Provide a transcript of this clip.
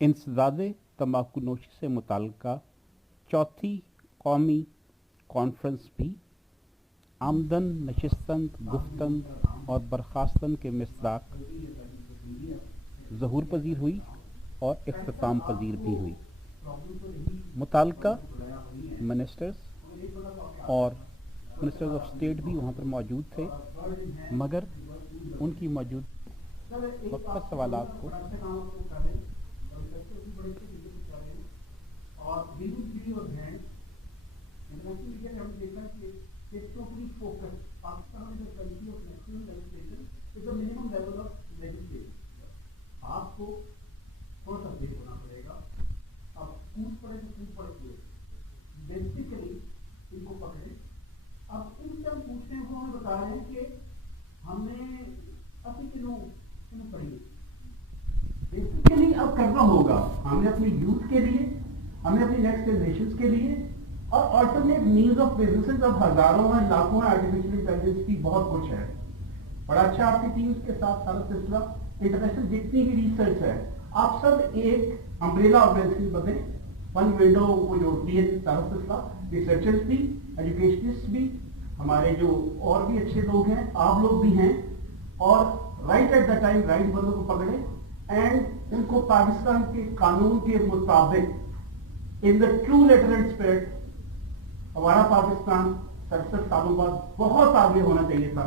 इंसदादे तंबाकू नोशी से मुताल्लिका चौथी कौमी कॉन्फ्रेंस भी आमदन नशिस्तन गुफ्तन और बर्खास्तन के मिसदाक ज़हूर पजीर हुई और इख्तिताम पजीर भी हुई। मुताल्लिका मिनिस्टर्स और मिनिस्टर्स ऑफ स्टेट भी वहाँ पर मौजूद थे, मगर उनकी मौजूद वक्त सवालात को और वीडियो और हैंड इंटरनेशनल मीडिया ने हम देखा कि it's totally focus Pakistan is a country of national legislation with a minimum level of legislation. आपको थोड़ा सा ब्रेक होना पड़ेगा, अब कूद पड़े तो कूद पड़े, बेसिकली इनको पकड़े। अब उनसे हम पूछते हैं, वो हमें बता रहे हैं कि हमें अपनी किलो पड़ी बेसिकली अब करना होगा हमें अपनी यूथ के लिए, हमें अपनी नेक्स्ट जनरेशन के लिए, और ऑल्टरनेट मीन्स ऑफ बिजनेसेस अब हजारों हैं, लाखों हैं। आर्टिफिशियल इंटेलिजेंस की बहुत कुछ है, बड़ा अच्छा आपकी टीम्स के साथ सारा सिलसिला इंटरनेशनल जितनी भी रिसर्च है, आप सब एक अम्ब्रेला ऑर्गेनाइजेशन बने, वन विंडो को जोड़ती है सारा सिलसिला। रिसर्चर्स भी, एजुकेशनिस्ट भी, हमारे जो और भी अच्छे लोग हैं, आप लोग भी हैं, और right at the time right बंदों को पकड़े एंड उनको पाकिस्तान के कानून के मुताबिक in the true letter and spirit. हमारा पाकिस्तान 67 सालों बाद बहुत आगे होना चाहिए था,